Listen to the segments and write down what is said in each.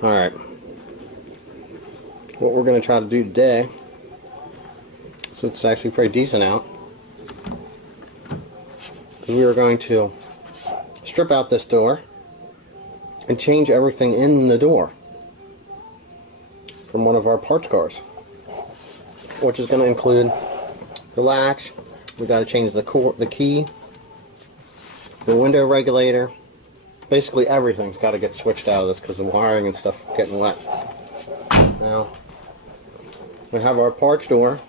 Alright. What we're going to try to do today, so it's actually pretty decent out, is we are going to strip out this door and change everything in the door from one of our parts cars, which is going to include the latch. We got to change the key, the window regulator. Basically everything's got to get switched out of this because the wiring and stuff getting wet. Now we have our parts door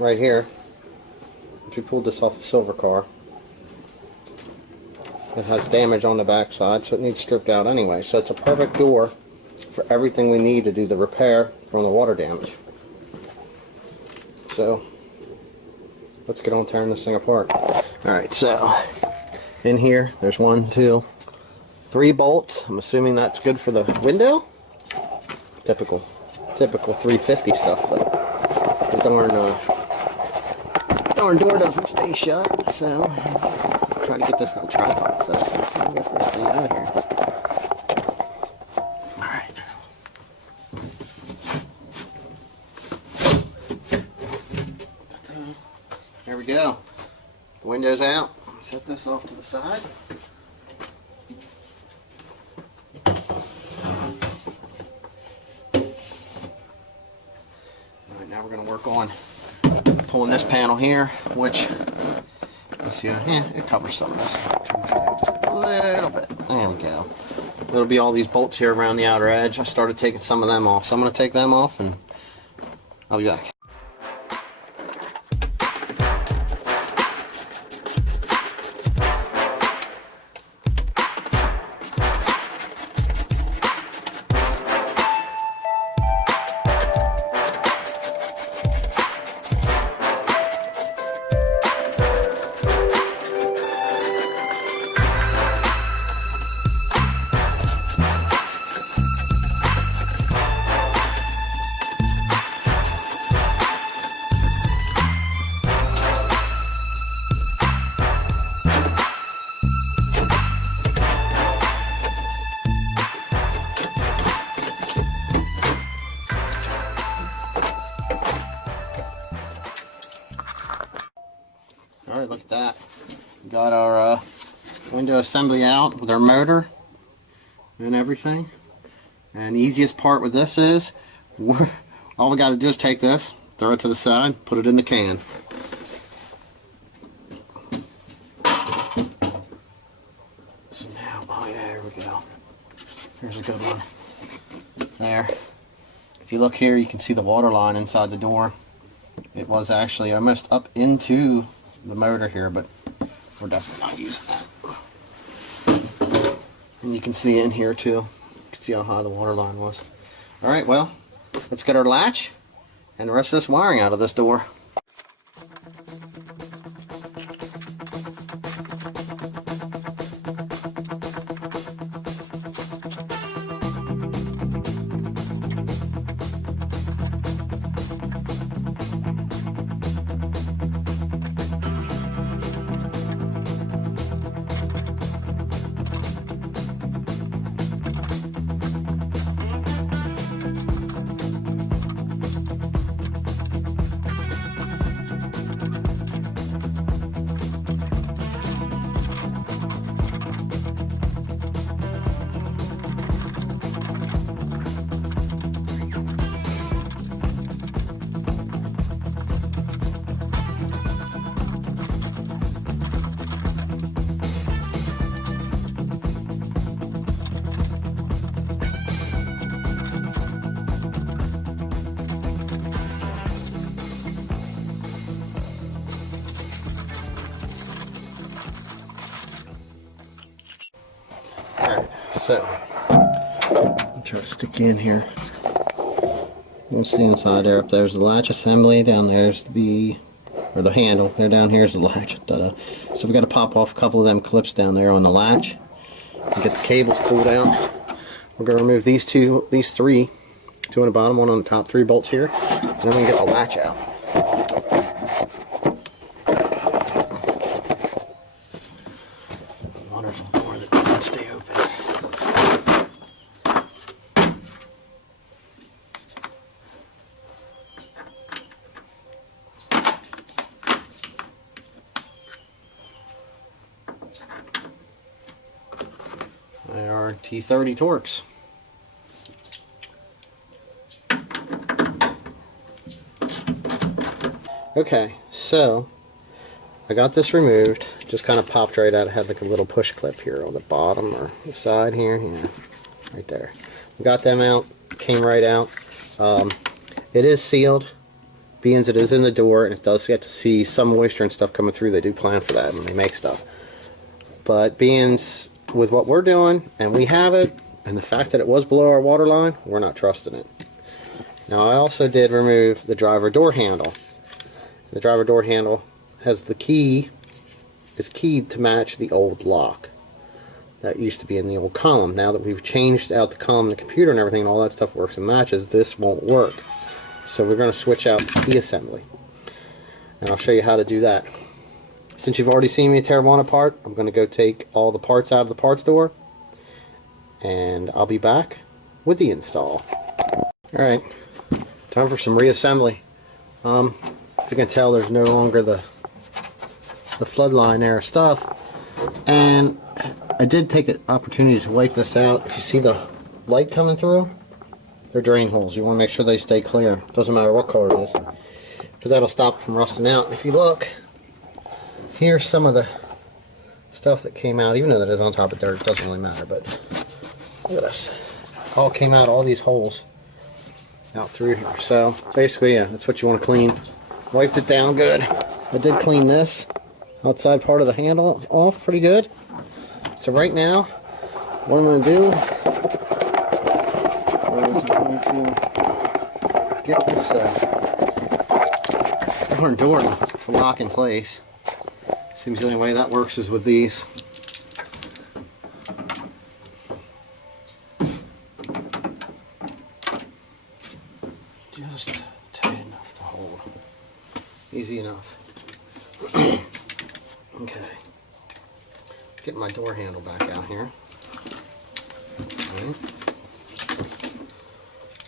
right here, which we pulled this off the silver car. It has damage on the back side, so it needs stripped out anyway. So it's a perfect door for everything we need to do the repair from the water damage. So let's get on tearing this thing apart. Alright, so in here there's 1, 2, 3 bolts. I'm assuming that's good for the window. Typical 350 stuff, but the darn door doesn't stay shut, so try to get this on tripod so I can lift this thing out of here. Alright. There we go. The window's out. Set this off to the side. Alright, now we're going to work on pulling this panel here, which, let's see, it covers some of this. Just a little bit. There we go. There'll be all these bolts here around the outer edge. I started taking some of them off, so I'm going to take them off and I'll be back. Alright, look at that. We got our window assembly out with our motor and everything. And the easiest part with this is, all we got to do is take this, throw it to the side, put it in the can. So now, oh yeah, here we go. Here's a good one. There. If you look here, you can see the water line inside the door. It was actually almost up into the motor here, but we're definitely not using that. And you can see in here too. You can see how high the water line was. Alright, well, let's get our latch and the rest of this wiring out of this door. Alright, so I'll try to stick you in here. What's the inside there? Up there's the latch assembly, down there's the handle, there down here's the latch. So we got to pop off a couple of them clips down there on the latch and get the cables pulled out. We're going to remove these three, two on the bottom, one on the top, 3 bolts here, and then we can get the latch out. Wonderful door that doesn't stay open. They are T30 Torx. Okay, so I got this removed. Just kind of popped right out. It had like a little push clip here on the bottom or the side here. Yeah, right there. We got them out. Came right out. It is sealed, being it is in the door, and it does get to see some moisture and stuff coming through. They do plan for that when they make stuff. But being with what we're doing, and we have it, and the fact that it was below our water line, we're not trusting it. Now I also did remove the driver door handle. The driver door handle has the key, is keyed to match the old lock that used to be in the old column. Now that we've changed out the column, the computer and everything, and all that stuff works and matches, this won't work. So we're going to switch out the key assembly. And I'll show you how to do that. Since you've already seen me tear one apart, I'm going to go take all the parts out of the parts door, and I'll be back with the install. Alright, time for some reassembly. As you can tell, there's no longer the flood line there of stuff, and I did take an opportunity to wipe this out. If you see the light coming through, they're drain holes. You want to make sure they stay clear. Doesn't matter what color it is, because that'll stop it from rusting out. And if you look, here's some of the stuff that came out. Even though that is on top of there, it doesn't really matter. But look at this. All came out, all these holes out through here. So basically, yeah, that's what you want to clean. Wiped it down good. I did clean this outside part of the handle off pretty good. So right now, what I'm going to do is I'm going to get this door to lock in place. Seems the only way that works is with these. Just tight enough to hold. Easy enough. Okay. Get my door handle back out here. Alright.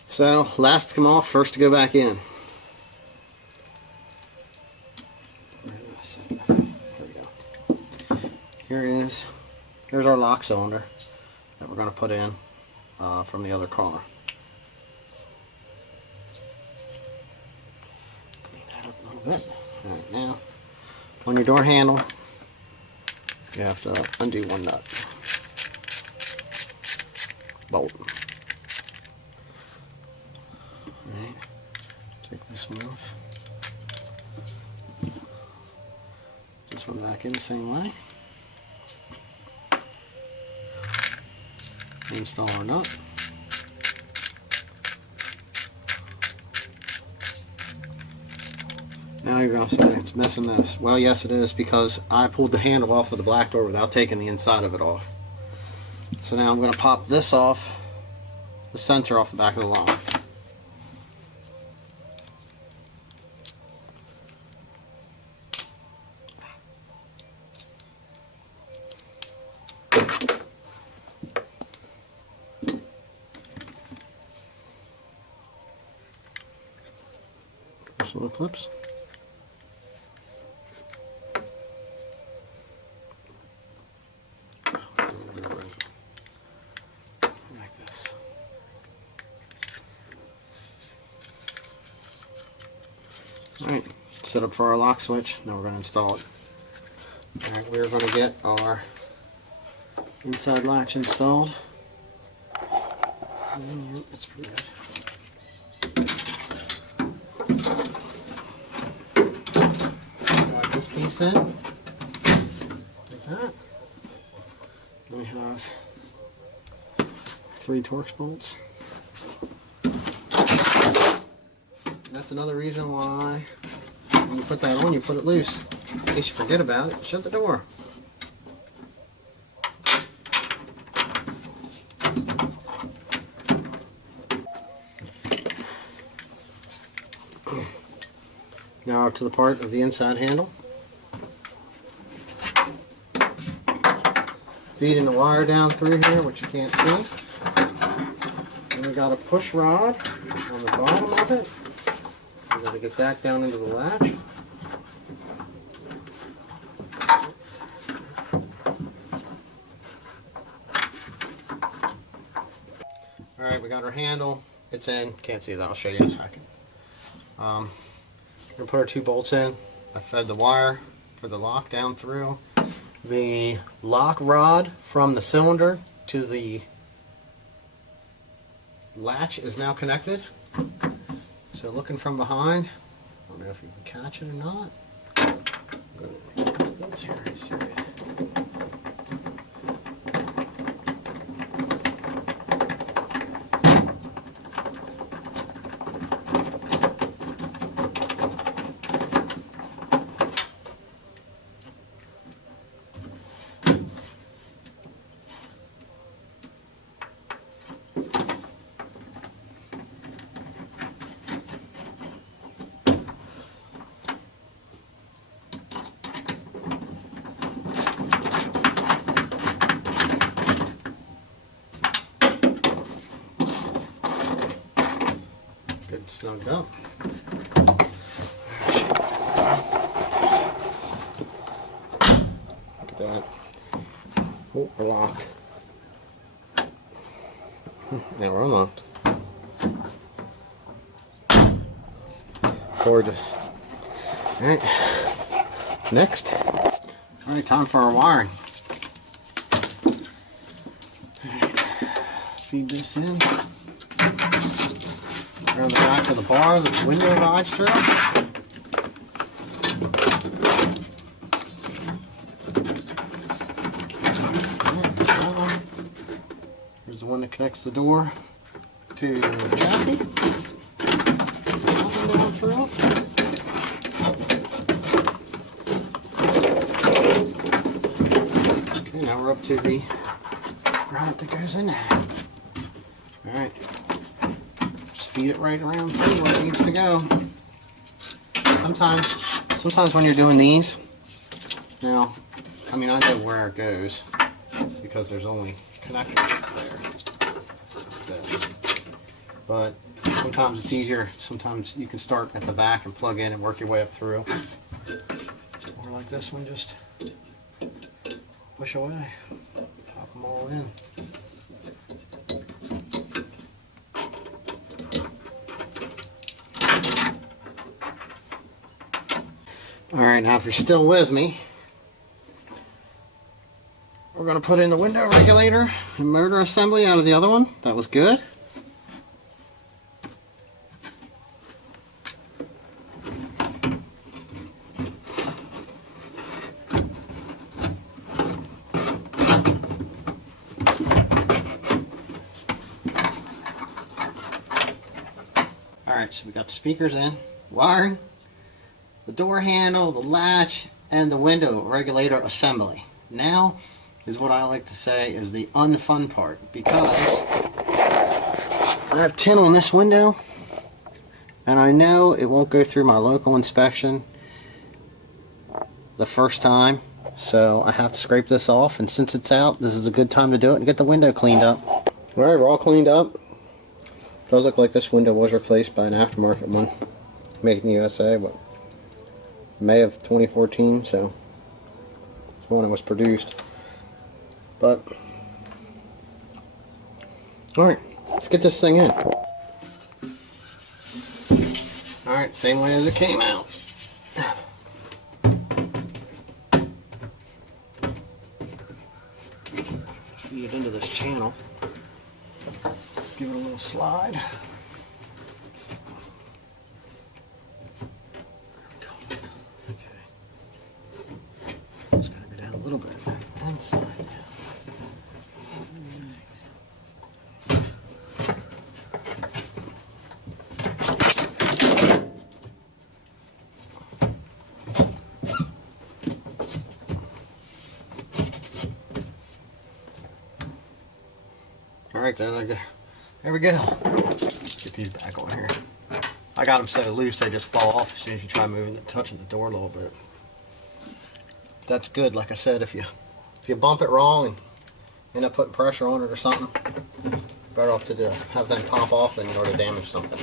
So, last to come off, first to go back in. There we go. Here it is. Here's our lock cylinder that we're going to put in from the other car. Clean that up a little bit. Alright, now, on your door handle, you have to undo one nut. Bolt. Alright, take this one off. This one back in the same way. Install our nut. Now you're going to say it's missing this. Well, yes it is, because I pulled the handle off of the black door without taking the inside of it off. So now I'm going to pop this off, the sensor off the back of the lock. Some little clips. Like this. Alright, set up for our lock switch. Now we're going to install it. Alright, we're going to get our inside latch installed. That's pretty good. This piece in, like that. Then we have 3 Torx bolts. And that's another reason why when you put that on, you put it loose. In case you forget about it, shut the door. Now up to the part of the inside handle. Feeding the wire down through here, which you can't see. And we got a push rod on the bottom of it. We got to get that down into the latch. Alright, we got our handle. It's in. Can't see that. I'll show you in a second. We're going to put our 2 bolts in. I fed the wire for the lock down through. The lock rod from the cylinder to the latch is now connected. So looking from behind, I don't know if you can catch it or not. I'm going to get these bolts here. See it. Good, snugged up. Look at that. Oh, we're locked. Now we're unlocked. Gorgeous. Alright. Next. Alright, time for our wiring. Alright. Feed this in. Around the back of the bar that the window rides through. Here's the one that connects the door to the chassis. Nothing down through. Okay, now we're up to the grout that goes in there. Alright. Feed it right around through where it needs to go. Sometimes when you're doing these, now, I mean, I know where it goes because there's only connectors there, like this. But sometimes it's easier. Sometimes you can start at the back and plug in and work your way up through. Or like this one, just push away, pop them all in. Alright, now if you're still with me, we're going to put in the window regulator and motor assembly out of the other one. That was good. Alright, so we got the speakers in, wiring, the door handle, the latch, and the window regulator assembly. Now is what I like to say is the unfun part, because I have tin on this window and I know it won't go through my local inspection the first time, so I have to scrape this off, and since it's out, this is a good time to do it and get the window cleaned up. Alright, we're all cleaned up. Does look like this window was replaced by an aftermarket one, made in the USA, but May of 2014, so that's when it was produced. But alright, let's get this thing in. Alright, same way as it came out. Feed it into this channel. Let's give it a little slide. A little bit and slide down. Alright, there we go. Let's get these back on here. I got them so loose they just fall off as soon as you try moving, touching the door a little bit. That's good. Like I said, if you bump it wrong and end up putting pressure on it or something, better off to have them pop off than in order to damage something.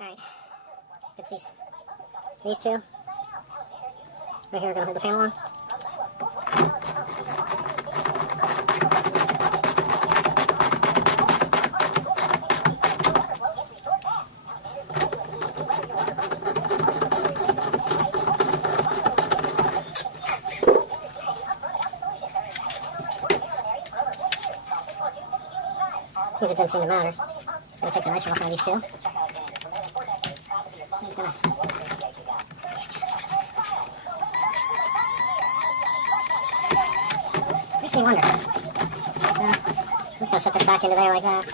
Alright, it's these two. Right here are going to hold the panel on. Since it doesn't seem to matter, I'm going to take the nicer off one of these two. I'm just going to... Makes me wonder. So, I'm just going to set this back into there like that.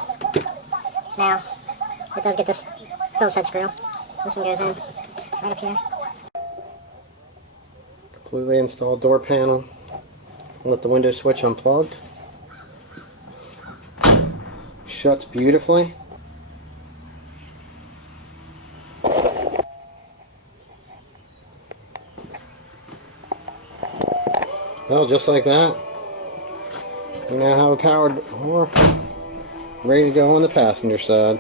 Now, it does get this Phillips head screw. This one goes in right up here. Completely installed door panel. Let the window switch unplugged. Shuts beautifully. Well, just like that, we now have a powered door ready to go on the passenger side.